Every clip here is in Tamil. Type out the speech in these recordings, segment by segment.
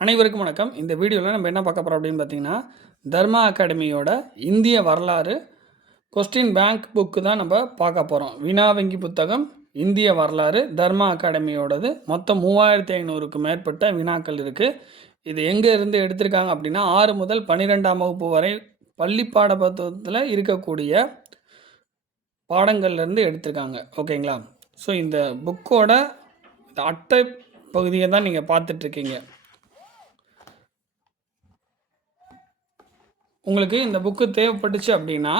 அனைவருக்கும் வணக்கம். இந்த வீடியோவில் நம்ம என்ன பார்க்க போகிறோம் அப்படின்னு பார்த்தீங்கன்னா, தர்மா அகாடமியோட இந்திய வரலாறு கொஸ்டின் பேங்க் புக்கு தான் நம்ம பார்க்க போகிறோம். வினா வங்கி புத்தகம் இந்திய வரலாறு தர்மா அகாடமியோடது. மொத்தம் 3500க்கு மேற்பட்ட வினாக்கள் இருக்குது. இது எங்கே இருந்து எடுத்திருக்காங்க அப்படின்னா 6 முதல் 12ஆம் வகுப்பு வரை பள்ளி பாட புத்தகத்தில் இருக்கக்கூடிய பாடங்கள்லேருந்து எடுத்திருக்காங்க. ஓகேங்களா? ஸோ இந்த புக்கோட அட்டை பகுதியை தான் நீங்கள் பார்த்துட்ருக்கீங்க. உங்களுக்கு இந்த புக்கு தேவைப்பட்டுச்சு அப்படின்னா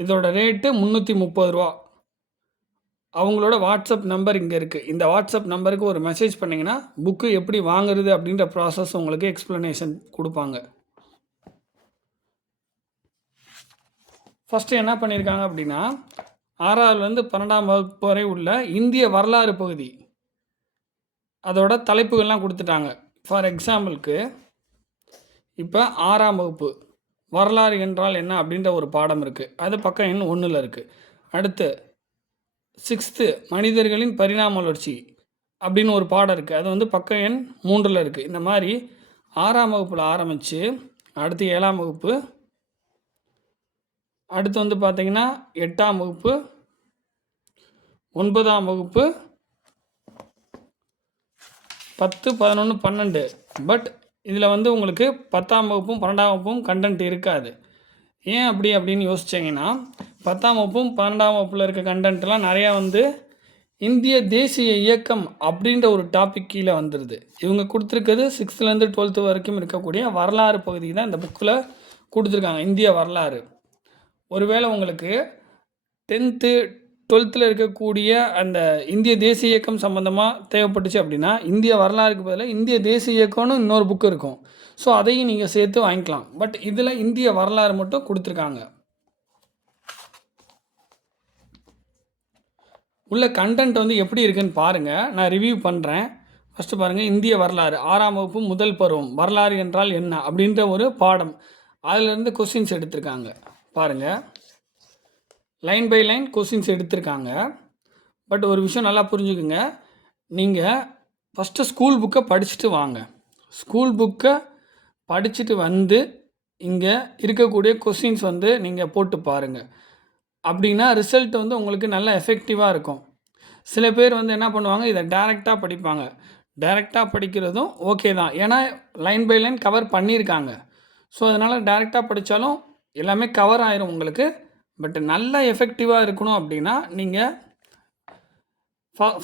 இதோட ரேட்டு 330 ரூபா. அவங்களோட வாட்ஸ்அப் நம்பர் இங்கே இருக்குது. இந்த வாட்ஸ்அப் நம்பருக்கு ஒரு மெசேஜ் பண்ணிங்கன்னா புக்கு எப்படி வாங்குறது அப்படின்ற ப்ராசஸ் உங்களுக்கு எக்ஸ்ப்ளனேஷன் கொடுப்பாங்க. ஃபஸ்ட்டு என்ன பண்ணியிருக்காங்க அப்படின்னா 6ஆவதுலேருந்து 12ஆம் வகுப்பு வரை உள்ள இந்திய வரலாறு பகுதி அதோட தலைப்புகள்லாம் கொடுத்துட்டாங்க. ஃபார் எக்ஸாம்பிளுக்கு இப்போ 6ஆம் வகுப்பு வரலாறு என்றால் என்ன அப்படின்ற ஒரு பாடம் இருக்குது. அது பக்கம் எண் 1ல் இருக்குது. அடுத்து 6th மனிதர்களின் பரிணாம வளர்ச்சி அப்படின்னு ஒரு பாடம் இருக்குது. அது பக்கம் எண் 3ல் இருக்குது. இந்த மாதிரி 6ஆம் வகுப்பில் ஆரம்பித்து அடுத்து 7ஆம் வகுப்பு, அடுத்து பார்த்திங்கன்னா 8ஆம் வகுப்பு, 9ஆம் வகுப்பு, 10, 11, 12. பட் இதில் உங்களுக்கு 10ஆம் வகுப்பும் 12ஆம் வகுப்பும் கண்டென்ட் இருக்காது. ஏன் அப்படின்னு யோசிச்சிங்கன்னா 10ஆம் வகுப்பும் 12ஆம் வகுப்பில் இருக்க கண்டென்ட்லாம் நிறையா இந்திய தேசிய இயக்கம் அப்படின்ற ஒரு டாபிக் கீழே வந்துடுது. இவங்க கொடுத்துருக்கிறது 6th-லேருந்து 12th வரைக்கும் இருக்கக்கூடிய வரலாறு பகுதி தான் இந்த புக்கில் கொடுத்துருக்காங்க. இந்திய வரலாறு. ஒருவேளை உங்களுக்கு 10th 12th இருக்கக்கூடிய அந்த இந்திய தேசிய இயக்கம் சம்மந்தமாக தேவைப்பட்டுச்சு அப்படின்னா இந்திய வரலாறுக்கு பதிலாக இந்திய தேசிய இயக்கம்னு இன்னொரு புக்கு இருக்கும். ஸோ அதையும் நீங்கள் சேர்த்து வாங்கிக்கலாம். பட் இதில் இந்திய வரலாறு மட்டும் கொடுத்துருக்காங்க. உள்ள கண்டென்ட் எப்படி இருக்குன்னு பாருங்கள். நான் ரிவ்யூ பண்ணுறேன். ஃபஸ்ட்டு பாருங்கள், இந்திய வரலாறு 6ஆம் வகுப்பு முதல் பருவம் வரலாறு என்றால் என்ன அப்படின்ற ஒரு பாடம். அதிலிருந்து கொஸ்டின்ஸ் எடுத்திருக்காங்க. பாருங்கள், லைன் பை லைன் கொஸ்டின்ஸ் எடுத்திருக்காங்க. பட் ஒரு விஷயம் நல்லா புரிஞ்சுக்குங்க. நீங்கள் ஃபஸ்ட்டு ஸ்கூல் புக்கை படிச்சுட்டு வாங்க. ஸ்கூல் புக்கை படிச்சுட்டு இங்கே இருக்கக்கூடிய கொஸ்டின்ஸ் நீங்கள் போட்டு பாருங்கள். அப்படின்னா ரிசல்ட் உங்களுக்கு நல்ல எஃபெக்டிவாக இருக்கும். சில பேர் என்ன பண்ணுவாங்க, இதை டைரெக்டாக படிப்பாங்க. டைரெக்டாக படிக்கிறதும் ஓகே தான், ஏன்னா லைன் பை லைன் கவர் பண்ணியிருக்காங்க. ஸோ அதனால் டைரெக்டாக படித்தாலும் எல்லாமே கவர் ஆயிரும் உங்களுக்கு. பட் நல்லா எஃபெக்டிவாக இருக்கணும் அப்படின்னா நீங்கள்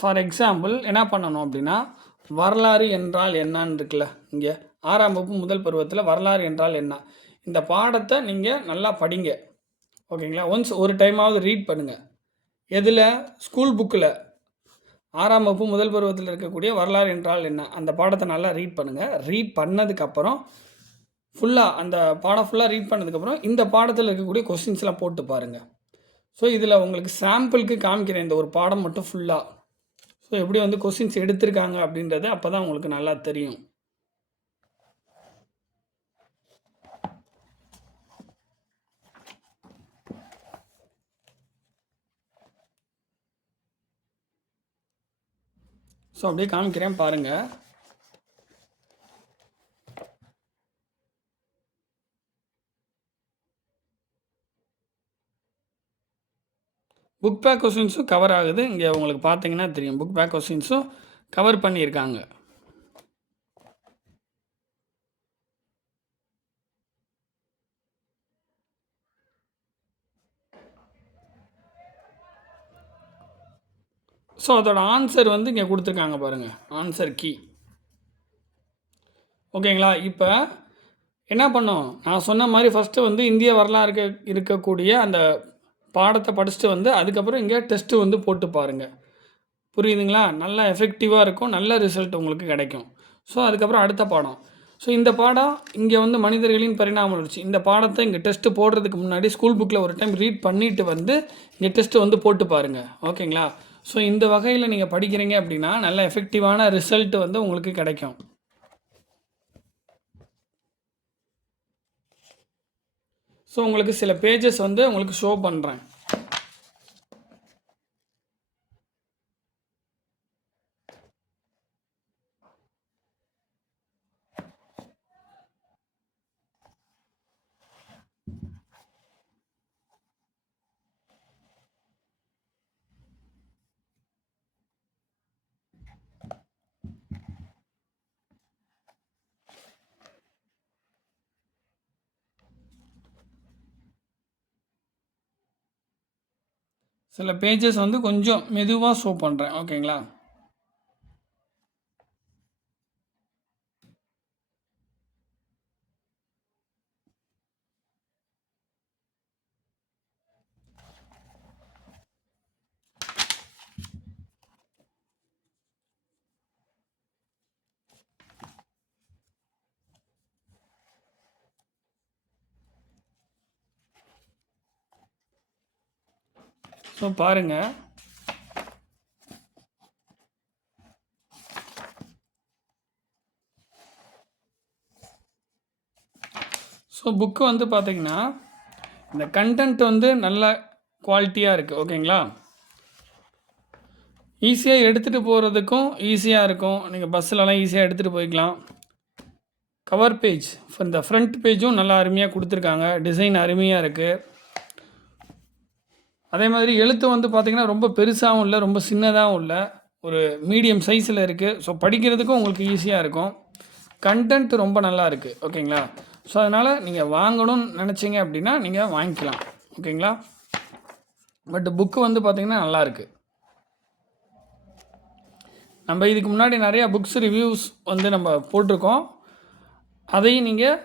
ஃபார் எக்ஸாம்பிள் என்ன பண்ணணும் அப்படின்னா, வரலாறு என்றால் என்னன்னு இருக்குல்ல, இங்கே 6ஆம் வகுப்பு முதல் பருவத்தில் வரலாறு என்றால் என்ன, இந்த பாடத்தை நீங்கள் நல்லா படிங்க. ஓகேங்களா? ஒன்ஸ் ஒரு டைமாவது ரீட் பண்ணுங்கள். எதில்? ஸ்கூல் புக்கில் 6ஆம் வகுப்பு முதல் பருவத்தில் இருக்கக்கூடிய வரலாறு என்றால் என்ன அந்த பாடத்தை நல்லா ரீட் பண்ணுங்கள். ரீட் பண்ணதுக்கப்புறம் ஃபுல்லாக அந்த பாடம் ஃபுல்லாக ரீட் பண்ணதுக்கப்புறம் இந்த பாடத்தில் இருக்கக்கூடிய கொஸ்டின்ஸ்லாம் போட்டு பாருங்கள். ஸோ இதில் உங்களுக்கு சாம்பிளுக்கு காமிக்கிறேன் இந்த ஒரு பாடம் மட்டும் ஃபுல்லாக. ஸோ எப்படி கொஸ்டின்ஸ் எடுத்திருக்காங்க அப்படின்றது அப்போ தான் உங்களுக்கு நல்லா தெரியும். ஸோ அப்படியே காமிக்கிறேன் பாருங்கள். புக் பேக் கொஸ்டின்ஸும் கவர் ஆகுது. இங்கே உங்களுக்கு பார்த்தீங்கன்னா தெரியும், புக் பேக் கொஸ்டின்ஸும் கவர் பண்ணியிருக்காங்க. ஸோ அதோட ஆன்சர் இங்கே கொடுத்துருக்காங்க பாருங்கள், ஆன்சர் கீ. ஓகேங்களா? இப்போ என்ன பண்ணோம், நான் சொன்ன மாதிரி ஃபஸ்ட்டு இந்திய வரலாறு இருக்கக்கூடிய அந்த பாடத்தை படிச்சுட்டு அதுக்கப்புறம் இங்கே டெஸ்ட்டு போட்டு பாருங்கள். புரியுதுங்களா? நல்லா எஃபெக்டிவாக இருக்கும், நல்ல ரிசல்ட் உங்களுக்கு கிடைக்கும். ஸோ அதுக்கப்புறம் அடுத்த பாடம். ஸோ இந்த பாடம் இங்கே மனிதர்களின் பரிணாம வளர்ச்சி, இந்த பாடத்தை இங்கே டெஸ்ட்டு போடுறதுக்கு முன்னாடி ஸ்கூல் புக்கில் ஒரு டைம் ரீட் பண்ணிவிட்டு இங்கே டெஸ்ட்டு போட்டு பாருங்கள். ஓகேங்களா? ஸோ இந்த வகையில் நீங்கள் படிக்கிறீங்க அப்படின்னா நல்ல எஃபெக்டிவான ரிசல்ட் உங்களுக்கு கிடைக்கும். ஸோ உங்களுக்கு சில பேஜஸ் உங்களுக்கு ஷோ பண்ணுறேன். சில பேஜஸ் வந்து கொஞ்சம் மெதுவாக ஷோ பண்ணுறேன், ஓகேங்களா? ஸோ பாருங்கள், ஸோ புக்கு வந்து பார்த்திங்கன்னா இந்த கண்டென்ட் வந்து நல்ல குவாலிட்டியாக இருக்குது, ஓகேங்களா? ஈஸியாக எடுத்துகிட்டு போகிறதுக்கும் ஈஸியாக இருக்கும். நீங்கள் பஸ்ஸிலலாம் ஈஸியாக எடுத்துகிட்டு போய்க்கலாம். கவர் பேஜ், இந்த ஃப்ரண்ட் பேஜும் நல்லா அருமையாக கொடுத்துருக்காங்க. டிசைன் அருமையாக இருக்குது. அதே மாதிரி எழுத்து வந்து பார்த்திங்கன்னா ரொம்ப பெருசாகவும் இல்லை, ரொம்ப சின்னதாகவும் இல்லை, ஒரு மீடியம் சைஸில் இருக்குது. ஸோ படிக்கிறதுக்கும் உங்களுக்கு ஈஸியாக இருக்கும். கண்டென்ட் ரொம்ப நல்லா இருக்குது, ஓகேங்களா? ஸோ அதனால் நீங்கள் வாங்கணும்னு நினச்சிங்க அப்படின்னா நீங்கள் வாங்கிக்கலாம், ஓகேங்களா? பட் புக்கு வந்து பார்த்திங்கன்னா நல்லாயிருக்கு. நம்ம இதுக்கு முன்னாடி நிறையா புக்ஸ் ரிவ்யூஸ் வந்து நம்ம போட்டிருக்கோம், அதையும் நீங்கள்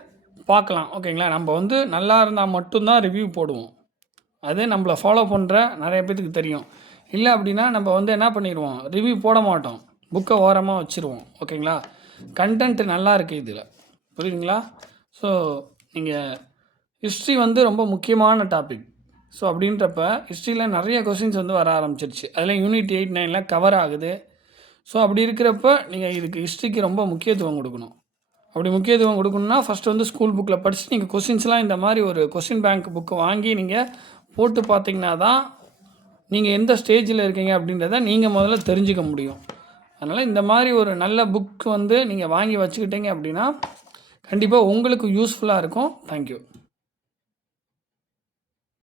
பார்க்கலாம், ஓகேங்களா? நம்ம வந்து நல்லா இருந்தால் மட்டும்தான் ரிவ்யூ போடுவோம். அது நம்மளை ஃபாலோ பண்ணுற நிறைய பேத்துக்கு தெரியும். இல்லை அப்படின்னா நம்ம வந்து என்ன பண்ணிடுவோம், ரிவ்யூ போட மாட்டோம், புக்கை ஓரமாக வச்சுருவோம், ஓகேங்களா? கண்டென்ட் நல்லா இருக்குது இதில், புரியுதுங்களா? ஸோ நீங்கள் ஹிஸ்ட்ரி வந்து ரொம்ப முக்கியமான டாபிக். ஸோ அப்படின்றப்ப ஹிஸ்ட்ரியில் நிறைய கொஸ்டின்ஸ் வந்து வர ஆரம்பிச்சிருச்சு. அதில் யூனிட் 8, 9 கவர் ஆகுது. ஸோ அப்படி இருக்கிறப்ப நீங்கள் இதுக்கு ஹிஸ்ட்ரிக்கு ரொம்ப முக்கியத்துவம் கொடுக்கணும். அப்படி முக்கியத்துவம் கொடுக்கணுன்னா ஃபஸ்ட்டு வந்து ஸ்கூல் புக்கில் படித்து நீங்கள் கொஸ்டின்ஸ்லாம் இந்த மாதிரி ஒரு கொஸ்டின் பேங்க் புக்கு வாங்கி நீங்கள் போட்டு பார்த்தீங்கன்னா தான் நீங்கள் எந்த ஸ்டேஜில் இருக்கீங்க அப்படின்றத நீங்கள் முதல்ல தெரிஞ்சுக்க முடியும். அதனால் இந்த மாதிரி ஒரு நல்ல புக் வந்து நீங்கள் வாங்கி வச்சுக்கிட்டீங்க அப்படின்னா கண்டிப்பாக உங்களுக்கு யூஸ்ஃபுல்லாக இருக்கும். தேங்க்யூ.